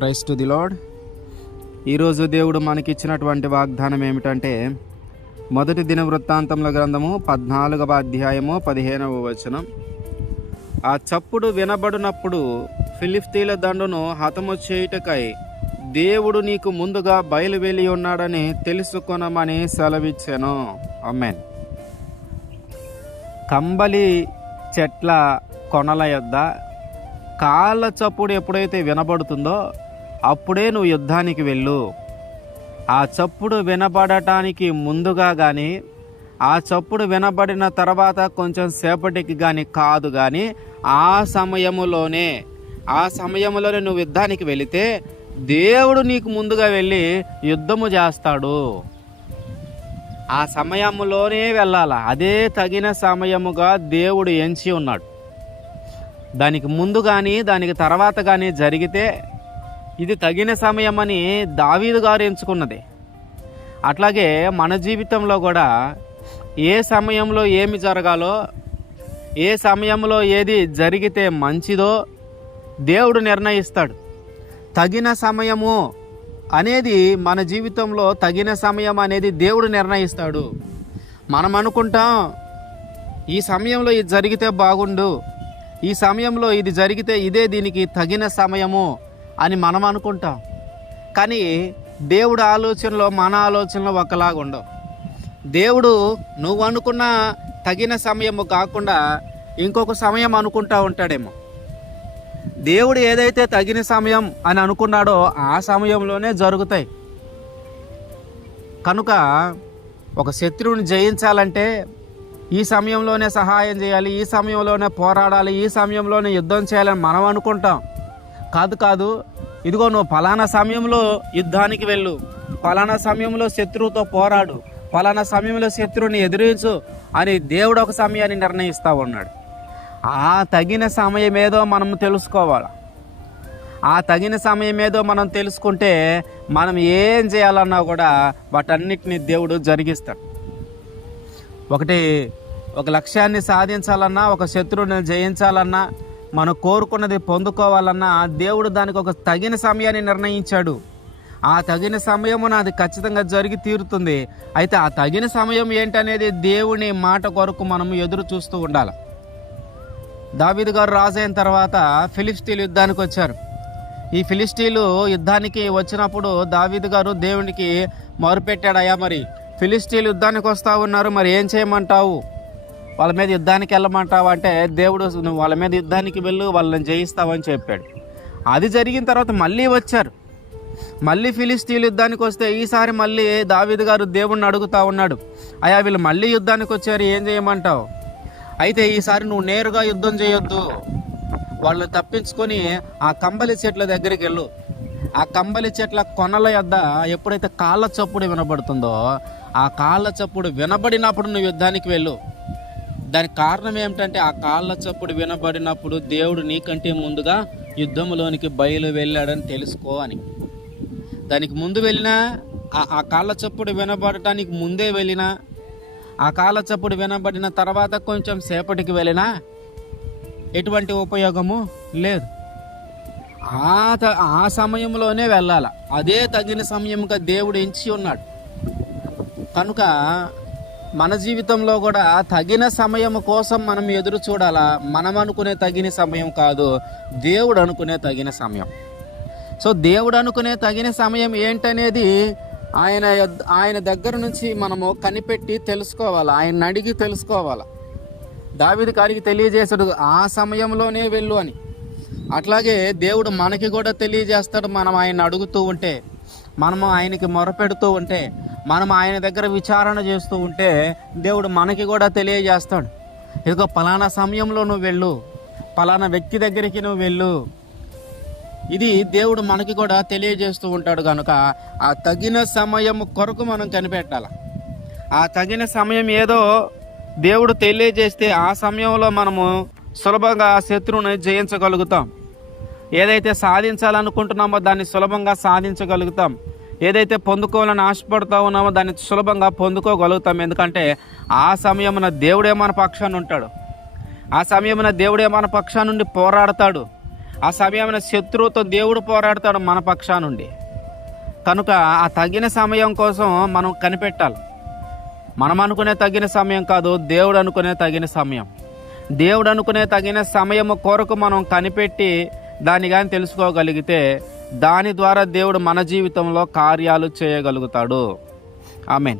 Praise to the lord. ఈరోజు దేవుడు మనకిచ్చినటువంటి వాగ్దానం ఏమిటంటే, మొదటి దిన వృత్తాంతముల గ్రంథము 14వ అధ్యాయము 15వ వచనం. ఆ చప్పుడు వినబడినప్పుడు ఫిలిష్తీయుల దండును హతము చేయుటకై దేవుడు నీకు ముందుగా బయలువెళ్ళి ఉన్నాడని తెలుసుకొనమని సెలవిచ్చెను. ఆమేన్. కంబలి చెట్ల కొనల యొద్ద కాళ్ళ చప్పుడు ఎప్పుడైతే వినబడుతుందో అప్పుడే నువ్వు యుద్ధానికి వెళ్ళు. ఆ చప్పుడు వినబడటానికి ముందుగా కానీ, ఆ చప్పుడు వినబడిన తర్వాత కొంచెం సేపటికి కానీ కాదు, కానీ ఆ సమయములోనే నువ్వు యుద్ధానికి వెళితే దేవుడు నీకు ముందుగా వెళ్ళి యుద్ధము చేస్తాడు. ఆ సమయంలోనే వెళ్ళాల. అదే తగిన సమయముగా దేవుడు ఎంచి ఉన్నాడు. దానికి ముందు కానీ దానికి తర్వాత కానీ జరిగితే ఇది తగిన సమయమని దావీదు గారు ఎంచుకున్నది. అట్లాగే మన జీవితంలో కూడా ఏ సమయంలో ఏమి జరగాలో, ఏ సమయంలో ఏది జరిగితే మంచిదో దేవుడు నిర్ణయిస్తాడు. తగిన సమయము అనేది మన జీవితంలో తగిన సమయం అనేది దేవుడు నిర్ణయిస్తాడు. మనం అనుకుంటాం ఈ సమయంలో ఇది జరిగితే బాగుండు, ఈ సమయంలో ఇది జరిగితే ఇదే దీనికి తగిన సమయము అని మనం అనుకుంటాం. కానీ దేవుడు ఆలోచనలో మన ఆలోచనలో ఒకలాగా ఉండవు. దేవుడు నువ్వు అనుకున్న తగిన సమయము కాకుండా ఇంకొక సమయం అనుకుంటా ఉంటాడేమో. దేవుడు ఏదైతే తగిన సమయం అని అనుకున్నాడో ఆ సమయంలోనే జరుగుతాయి. కనుక ఒక శత్రువుని జయించాలంటే ఈ సమయంలోనే సహాయం చేయాలి, ఈ సమయంలోనే పోరాడాలి, ఈ సమయంలోనే యుద్ధం చేయాలని మనం అనుకుంటాం. కాదు, ఇదిగో నువ్వు ఫలానా సమయంలో యుద్ధానికి వెళ్ళు, ఫలానా సమయంలో శత్రువుతో పోరాడు, ఫలానా సమయంలో శత్రువుని ఎదిరించు అని దేవుడు ఒక సమయాన్ని నిర్ణయిస్తూ ఉన్నాడు. ఆ తగిన సమయం ఏదో మనం తెలుసుకోవాలి. ఆ తగిన సమయం ఏదో మనం తెలుసుకుంటే మనం ఏం చేయాలన్నా కూడా వాటన్నిటిని దేవుడు జరిగిస్తాడు. ఒక లక్ష్యాన్ని సాధించాలన్నా, ఒక శత్రువుని జయించాలన్నా, మనం కోరుకున్నది పొందుకోవాలన్నా దేవుడు దానికి ఒక తగిన సమయాన్ని నిర్ణయించాడు. ఆ తగిన సమయమున అది ఖచ్చితంగా జరిగి తీరుతుంది. అయితే ఆ తగిన సమయం ఏంటనేది దేవుని మాట కొరకు మనము ఎదురు చూస్తూ ఉండాలి. దావీదు గారు రాజైన తర్వాత ఫిలిష్తీయులు యుద్ధానికి వచ్చారు. ఈ ఫిలిష్తీయులు యుద్ధానికి వచ్చినప్పుడు దావీదు గారు దేవునికి మొరుపెట్టాడు, అయ్యా మరి ఫిలిష్తీయులు యుద్ధానికి వస్తూ ఉన్నారు, మరి ఏం చేయమంటావు, వాళ్ళ మీద యుద్ధానికి వెళ్ళమంటావు అంటే దేవుడు నువ్వు వాళ్ళ మీద యుద్ధానికి వెళ్ళు, వాళ్ళని జయిస్తావని చెప్పాడు. అది జరిగిన తర్వాత మళ్ళీ వచ్చారు. మళ్ళీ ఫిలిష్తీయులు యుద్ధానికి వస్తే ఈసారి మళ్ళీ దావీదు గారు దేవుణ్ణి అడుగుతూ ఉన్నాడు, అయ్యా వీళ్ళు మళ్ళీ యుద్ధానికి వచ్చారు, ఏం చేయమంటావు? అయితే ఈసారి నువ్వు నేరుగా యుద్ధం చేయొద్దు, వాళ్ళని తప్పించుకొని ఆ కంబలి చెట్ల దగ్గరికి వెళ్ళు. ఆ కంబలి చెట్ల కొనల యొద్ద ఎప్పుడైతే కాళ్ళ చప్పుడు వినబడుతుందో ఆ కాళ్ళ చప్పుడు వినబడినప్పుడు నువ్వు యుద్ధానికి వెళ్ళు. దానికి కారణం ఏమిటంటే ఆ కాళ్ళ చప్పుడు వినబడినప్పుడు దేవుడు నీకంటే ముందుగా యుద్ధంలోనికి బయలు వెళ్ళాడని తెలుసుకో అని. దానికి ముందు వెళ్ళినా, ఆ కాళ్ళ చప్పుడు వినబడటానికి ముందే వెళ్ళినా, ఆ కాళ్ళ చప్పుడు వినబడిన తర్వాత కొంచెం సేపటికి వెళ్ళినా ఎటువంటి ఉపయోగము లేదు. ఆ సమయంలోనే వెళ్ళాల. అదే తగిన సమయంగా దేవుడు ఎంచి ఉన్నాడు. కనుక మన జీవితంలో కూడా తగిన సమయం కోసం మనం ఎదురు చూడాలా. మనం అనుకునే తగిన సమయం కాదు, దేవుడు అనుకునే తగిన సమయం. సో దేవుడు అనుకునే తగిన సమయం ఏంటనేది ఆయన దగ్గర నుంచి మనము కనిపెట్టి తెలుసుకోవాలి, ఆయన అడిగి తెలుసుకోవాలి. దావీదు గారికి తెలియజేశాడు ఆ సమయంలోనే వెళ్ళు అని. అట్లాగే దేవుడు మనకి కూడా తెలియజేస్తాడు. మనం ఆయన అడుగుతూ ఉంటే, మనము ఆయనకి మొరపెడుతూ ఉంటే, మనం ఆయన దగ్గర విచారణ చేస్తూ ఉంటే దేవుడు మనకి కూడా తెలియజేస్తాడు. ఇదిగో పలానా సమయంలో నువ్వు వెళ్ళు, పలానా వ్యక్తి దగ్గరికి నువ్వు వెళ్ళు. ఇది దేవుడు మనకి కూడా తెలియజేస్తూ ఉంటాడు. కనుక ఆ తగిన సమయం కొరకు మనం కనిపెట్టాలి. ఆ తగిన సమయం ఏదో దేవుడు తెలియజేస్తే ఆ సమయంలో మనము సులభంగా ఆ శత్రువుని జయించగలుగుతాం. ఏదైతే సాధించాలనుకుంటున్నామో దాన్ని సులభంగా సాధించగలుగుతాం. ఏదైతే పొందుకోవాలని ఆశపడుతూ ఉన్నామో దాన్ని సులభంగా పొందుకోగలుగుతాం. ఎందుకంటే ఆ సమయమున దేవుడే మన పక్షాన ఉంటాడు. ఆ సమయమున దేవుడే మన పక్షాన నుండి పోరాడతాడు. ఆ సమయమైన శత్రువుతో దేవుడు పోరాడతాడు మన పక్షానుండి. కనుక ఆ తగిన సమయం కోసం మనం కనిపెట్టాలి. మనం అనుకునే తగిన సమయం కాదు, దేవుడు అనుకునే తగిన సమయం. దేవుడు అనుకునే తగిన సమయము కొరకు మనం కనిపెట్టి దాన్ని కానీ తెలుసుకోగలిగితే దాని ద్వారా దేవుడు మన జీవితంలో కార్యాలు చేయగలుగుతాడు. ఆమేన్.